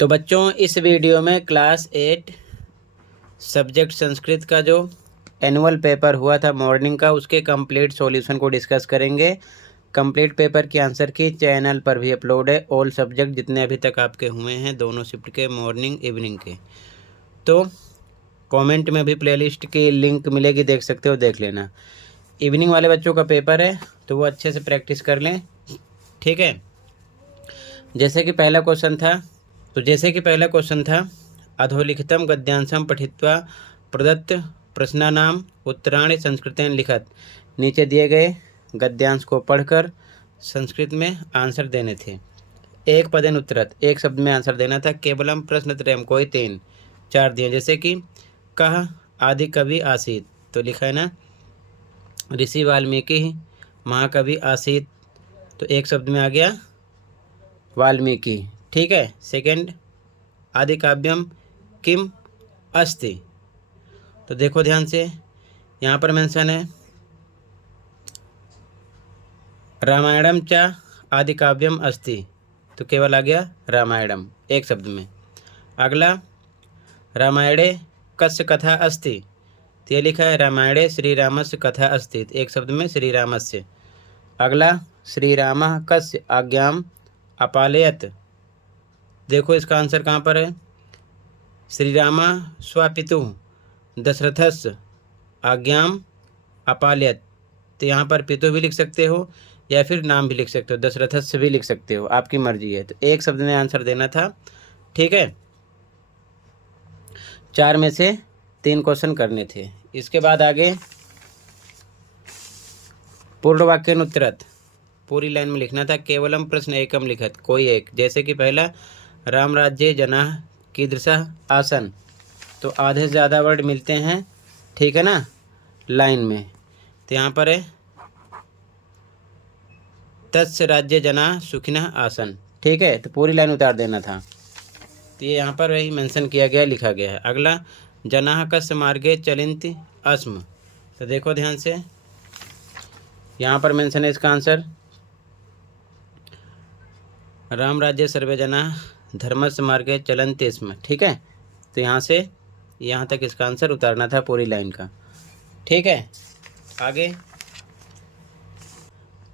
तो बच्चों, इस वीडियो में क्लास 8 सब्जेक्ट संस्कृत का जो एनुअल पेपर हुआ था मॉर्निंग का, उसके कंप्लीट सॉल्यूशन को डिस्कस करेंगे। कंप्लीट पेपर की आंसर की चैनल पर भी अपलोड है। ऑल सब्जेक्ट जितने अभी तक आपके हुए हैं, दोनों शिफ्ट के, मॉर्निंग इवनिंग के, तो कमेंट में भी प्लेलिस्ट की लिंक मिलेगी, देख सकते हो, देख लेना। इवनिंग वाले बच्चों का पेपर है तो वो अच्छे से प्रैक्टिस कर लें, ठीक है। जैसे कि पहला क्वेश्चन था अधोलिखितम गद्यांशम पठित्वा प्रदत्त प्रश्नानाम उत्तराणि संस्कृतेन लिखत। नीचे दिए गए गद्यांश को पढ़कर संस्कृत में आंसर देने थे। एक पदेन उत्तरत, एक शब्द में आंसर देना था। केवलम प्रश्नत्रयम, कोई 3-4 दिए, जैसे कि कह आदि कवि आसीत, तो लिखा है ना ऋषि वाल्मीकि महाकवि आसीत, तो एक शब्द में आ गया वाल्मीकि, ठीक है। सेकंड, आदि काव्यम किम अस्ति, तो देखो ध्यान से, यहाँ पर मेंशन है रामायणम च आदि काव्यम अस्ति, तो केवल आ गया रामायणम एक शब्द में। अगला, रामायणे कस्य कथा अस्ति, तो ये लिखा है रामायणे श्री रामस्य कथा अस्ति, एक शब्द में श्री रामस्य। अगला, श्री रामः कस्य आज्ञाम अपालयत, देखो इसका आंसर कहाँ पर है। श्री रामः स्वपितुः दशरथस्य आज्ञाम अपालयत, तो यहाँ पर पितु भी लिख सकते हो या फिर नाम भी लिख सकते हो, दशरथस्य भी लिख सकते हो, आपकी मर्जी है। तो एक शब्द में आंसर देना था, ठीक है। 4 में से 3 क्वेश्चन करने थे। इसके बाद आगे पूर्ण वाक्यन उत्तरत, पूरी लाइन में लिखना था। केवलम प्रश्न एकम लिखत, कोई एक, जैसे कि पहला राम राज्ये जनाः कीदृशः आसन, तो आधे से ज़्यादा वर्ड मिलते हैं, ठीक है ना, लाइन में। तो यहाँ पर है तस्य राज्य जना सुखिनः आसन, ठीक है। तो पूरी लाइन उतार देना था, तो ये यहाँ पर वही मेंशन किया गया, लिखा गया है। अगला, जनाः कस्य मार्गे चलन्ति अस्म, तो देखो ध्यान से, यहाँ पर मेंशन है इसका आंसर राम राज्य सर्वे जनाः धर्मस्य मार्गे चलन्ति स्म, ठीक है। तो यहाँ से यहाँ तक इसका आंसर उतारना था पूरी लाइन का, ठीक है। आगे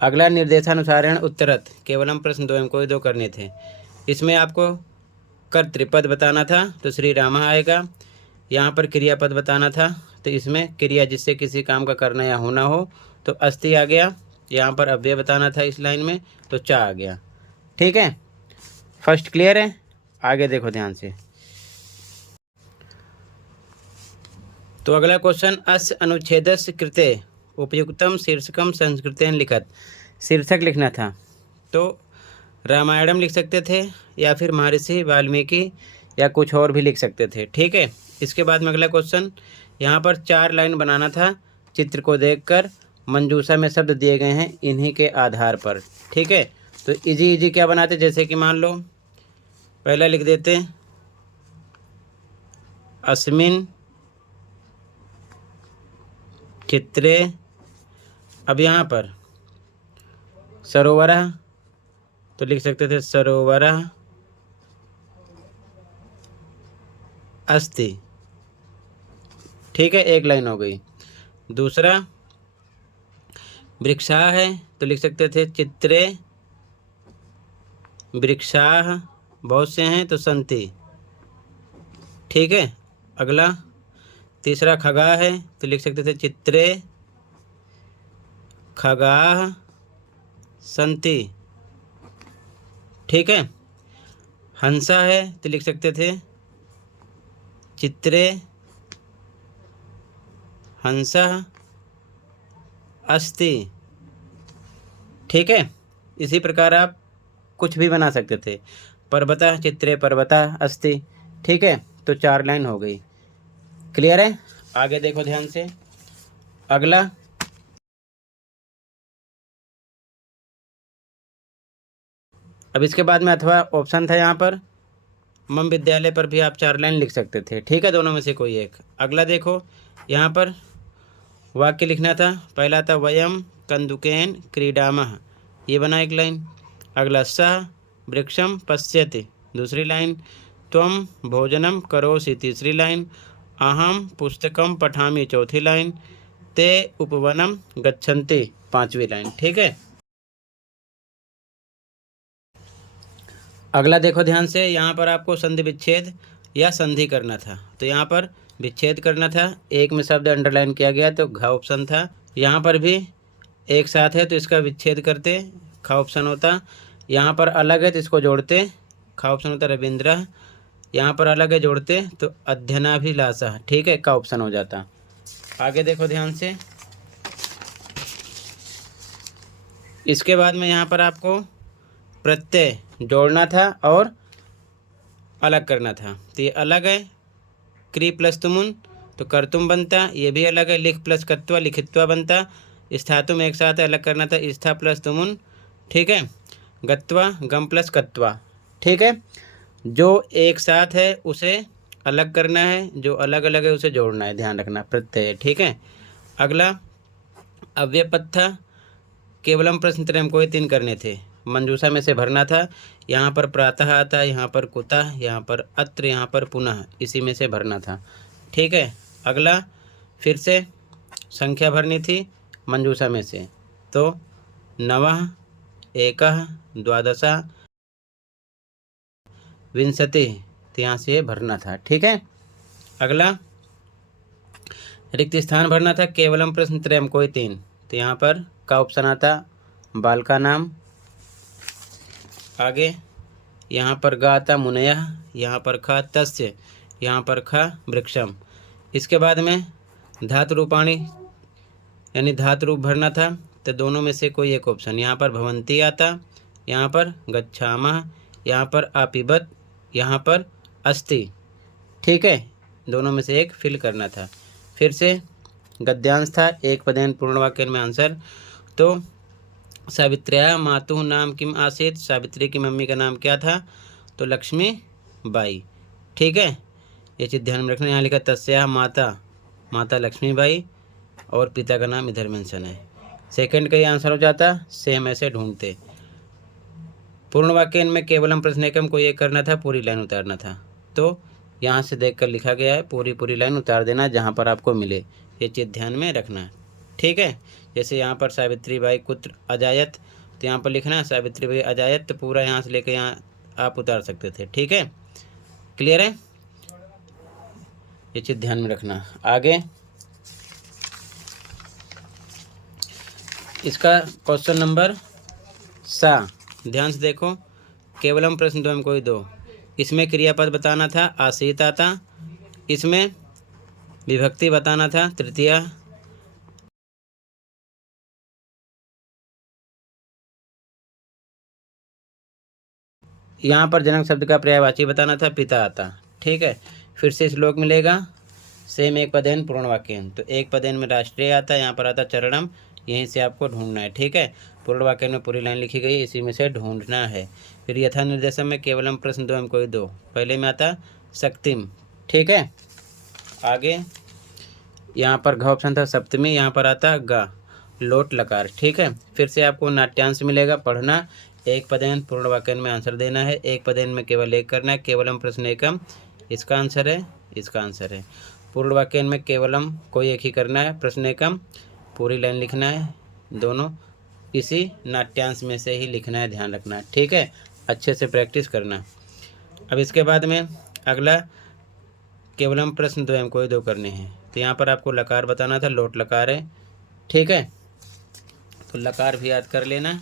अगला, निर्देशानुसारेण उत्तरत, केवलम प्रश्न 2 कोई 2 करने थे। इसमें आपको कर्तृपद बताना था, तो श्री राम आएगा। यहाँ पर क्रियापद बताना था, तो इसमें क्रिया जिससे किसी काम का करना या होना हो, तो अस्ति आ गया। यहाँ पर अव्यय बताना था इस लाइन में, तो चा आ गया, ठीक है। फर्स्ट क्लियर है। आगे देखो ध्यान से। तो अगला क्वेश्चन, अस्य अनुच्छेदस्य कृते उपयुक्तम शीर्षकम संस्कृतेन लिखत, शीर्षक लिखना था, तो रामायणम लिख सकते थे या फिर महर्षि वाल्मीकि या कुछ और भी लिख सकते थे, ठीक है। इसके बाद में अगला क्वेश्चन, यहाँ पर 4 लाइन बनाना था। चित्र को देखकर मंजूषा में शब्द दिए गए हैं इन्हीं के आधार पर, ठीक है। तो इजी क्या बनाते, जैसे कि मान लो पहला लिख देते अस्मिन चित्रे, अब यहाँ पर सरोवरः, तो लिख सकते थे सरोवरः अस्ति, ठीक है, एक लाइन हो गई। दूसरा, वृक्षाः है, तो लिख सकते थे चित्रे वृक्षाः, बहुत से हैं तो सन्ति, ठीक है। अगला, तीसरा खगाः है, तो लिख सकते थे चित्रे खगाः सन्ति, ठीक है। हंसा है, तो लिख सकते थे चित्रे हंसः अस्ति, ठीक है। इसी प्रकार आप कुछ भी बना सकते थे, पर्वतः चित्रे पर्वतः अस्ति, ठीक है। तो 4 लाइन हो गई, क्लियर है। आगे देखो ध्यान से। अगला, अब इसके बाद में अथवा ऑप्शन था यहाँ पर, मम विद्यालय पर भी आप 4 लाइन लिख सकते थे, ठीक है, दोनों में से कोई एक। अगला देखो, यहाँ पर वाक्य लिखना था। पहला था वयम कंदुकेन क्रीडामः, ये बना एक लाइन। अगला, सः वृक्षम पश्यति, दूसरी लाइन, त्वं भोजनं करोषि तीसरी लाइन, अहं पुस्तकं पठामि चौथी लाइन, ते उपवनं गच्छन्ति पांचवी लाइन। ठीक है। अगला देखो ध्यान से, यहाँ पर आपको संधि विच्छेद या संधि करना था। तो यहाँ पर विच्छेद करना था, एक में शब्द अंडरलाइन किया गया तो घ ऑप्शन था। यहाँ पर भी एक साथ है तो इसका विच्छेद करते ख ऑप्शन होता। यहाँ पर अलग है तो इसको जोड़ते ख ऑप्शन होता रविंद्र। यहाँ पर अलग है जोड़ते तो अध्ययनाभिलाषा। ठीक है, का ऑप्शन हो जाता। आगे देखो ध्यान से, इसके बाद में यहाँ पर आपको प्रत्यय जोड़ना था और अलग करना था। तो ये अलग है, क्री प्लस तुमुन तो कर्तुम बनता। ये भी अलग है, लिख प्लस कत्वा लिखित्वा बनता। स्थातुम एक साथ है, अलग करना था, स्था प्लस तुमुन। ठीक है, गत्वा गम प्लस कत्वा। ठीक है, जो एक साथ है उसे अलग करना है, जो अलग अलग है उसे जोड़ना है, ध्यान रखना, प्रत्यय। ठीक है। अगला अव्यय पद था, केवलम प्रश्न त्रय हमको ये 3 करने थे, मंजूषा में से भरना था। यहाँ पर प्रातः आता, यहाँ पर कुतः, यहाँ पर अत्र, यहाँ पर पुनः, इसी में से भरना था। ठीक है। अगला फिर से संख्या भरनी थी मंजूषा में से, तो नवः, एकः, द्वादशः, विंशति, तो यहाँ से भरना था। ठीक है। अगला रिक्त स्थान भरना था, केवलम प्रश्न त्रयम कोई 3, तो यहाँ पर का ऑप्शन आता, बाल का नाम। आगे यहाँ पर गा आता मुनयः, यहाँ पर ख तस्य, यहाँ पर ख वृक्षम। इसके बाद में धातु रूपाणी यानी धातु रूप भरना था, तो दोनों में से कोई एक ऑप्शन। यहाँ पर भवंती आता, यहाँ पर गच्छामः, यहाँ पर आपिबत, यहाँ पर अस्ति। ठीक है, दोनों में से एक फिल करना था। फिर से गद्यांश था, एक पदेन पूर्ण वाक्य में आंसर। तो सावित्र्याः मातुः नाम किम आसीत्, सावित्री की मम्मी का नाम क्या था, तो लक्ष्मी बाई। ठीक है, ये चीज़ ध्यान में रखना। यहाँ लिखा तस्याः माता, माता लक्ष्मी बाई, और पिता का नाम इधर मेंशन है। सेकंड का ही आंसर हो जाता, सेम ऐसे ढूंढते। पूर्ण वाक्य में केवलम प्रश्न एकम को ये करना था, पूरी लाइन उतारना था। तो यहाँ से देखकर लिखा गया है, पूरी लाइन उतार देना जहाँ पर आपको मिले, ये चीज़ ध्यान में रखना। ठीक है। जैसे यहाँ पर सावित्री बाई कुत्र अजायत, तो यहाँ पर लिखना है सावित्री बाई अजायत, तो पूरा यहाँ से लेकर यहाँ आप उतार सकते थे। ठीक है, क्लियर है, ये चीज़ ध्यान में रखना। आगे इसका क्वेश्चन नंबर 7 ध्यान से देखो, केवलम प्रश्न द्वयम कोई 2, इसमें क्रियापद बताना था, आसीत आता। इसमें विभक्ति बताना था, तृतीया। यहाँ पर जनक शब्द का पर्यायवाची बताना था, पिता आता। ठीक है, फिर से श्लोक मिलेगा, सेम एक पदेन पूर्ण वाक्य। तो एक पदेन में राष्ट्रीय आता, यहाँ पर आता चरणम, यहीं से आपको ढूंढना है। ठीक है, पूर्ण वाक्य में पूरी लाइन लिखी गई, इसी में से ढूंढना है। फिर यथा निर्देशम में केवलम प्रश्न द्वयम कोई 2, पहले में आता शक्तिम। ठीक है। आगे यहाँ पर घ ऑप्शन था सप्तमी, यहाँ पर आता गा, लोट लकार। ठीक है, फिर से आपको नाट्यांश मिलेगा, पढ़ना। एक पदेन पूर्ण वाक्य में आंसर देना है, एक पदेन में केवल एक करना है। केवलम प्रश्न एकम, इसका आंसर है, इसका आंसर है। पूर्ण वाक्य में केवलम कोई एक ही करना है, प्रश्न एकम पूरी लाइन लिखना है, दोनों इसी नाट्यांश में से ही लिखना है, ध्यान रखना। ठीक है, अच्छे से प्रैक्टिस करना। अब इसके बाद में अगला केवलम प्रश्न द्वयम कोई 2 करने हैं। तो यहाँ पर आपको लकार बताना था, लोट लकार है। ठीक है, तो लकार भी याद कर लेना।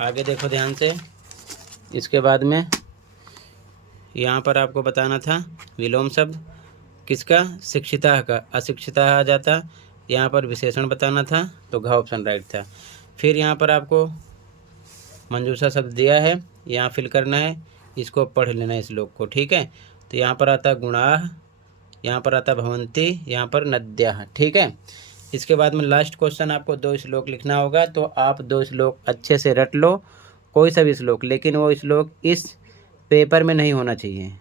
आगे देखो ध्यान से, इसके बाद में यहाँ पर आपको बताना था विलोम शब्द किसका, शिक्षिता का, अशिक्षिता आ जाता। यहाँ पर विशेषण बताना था, तो घ ऑप्शन राइट था। फिर यहाँ पर आपको मंजूषा शब्द दिया है, यहाँ फिल करना है, इसको पढ़ लेना है श्लोक को। ठीक है, तो यहाँ पर आता गुणाह, यहाँ पर आता भवंती, यहाँ पर नद्याः। ठीक है, इसके बाद में लास्ट क्वेश्चन आपको 2 श्लोक लिखना होगा। तो आप 2 श्लोक अच्छे से रट लो, कोई सा भी श्लोक, लेकिन वो श्लोक इस पेपर में नहीं होना चाहिए,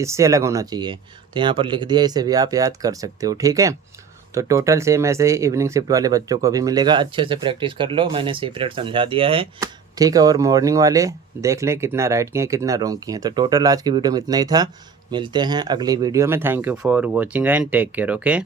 इससे अलग होना चाहिए। तो यहाँ पर लिख दिया, इसे भी आप याद कर सकते हो। ठीक है, तो टोटल सेम ऐसे ही इवनिंग शिफ्ट वाले बच्चों को भी मिलेगा। अच्छे से प्रैक्टिस कर लो, मैंने सेपरेट समझा दिया है, ठीक है, और मॉर्निंग वाले देख लें कितना राइट किए कितना रॉन्ग किए। तो टोटल आज की वीडियो में इतना ही था। मिलते हैं अगली वीडियो में। Thank you for watching and take care. Okay.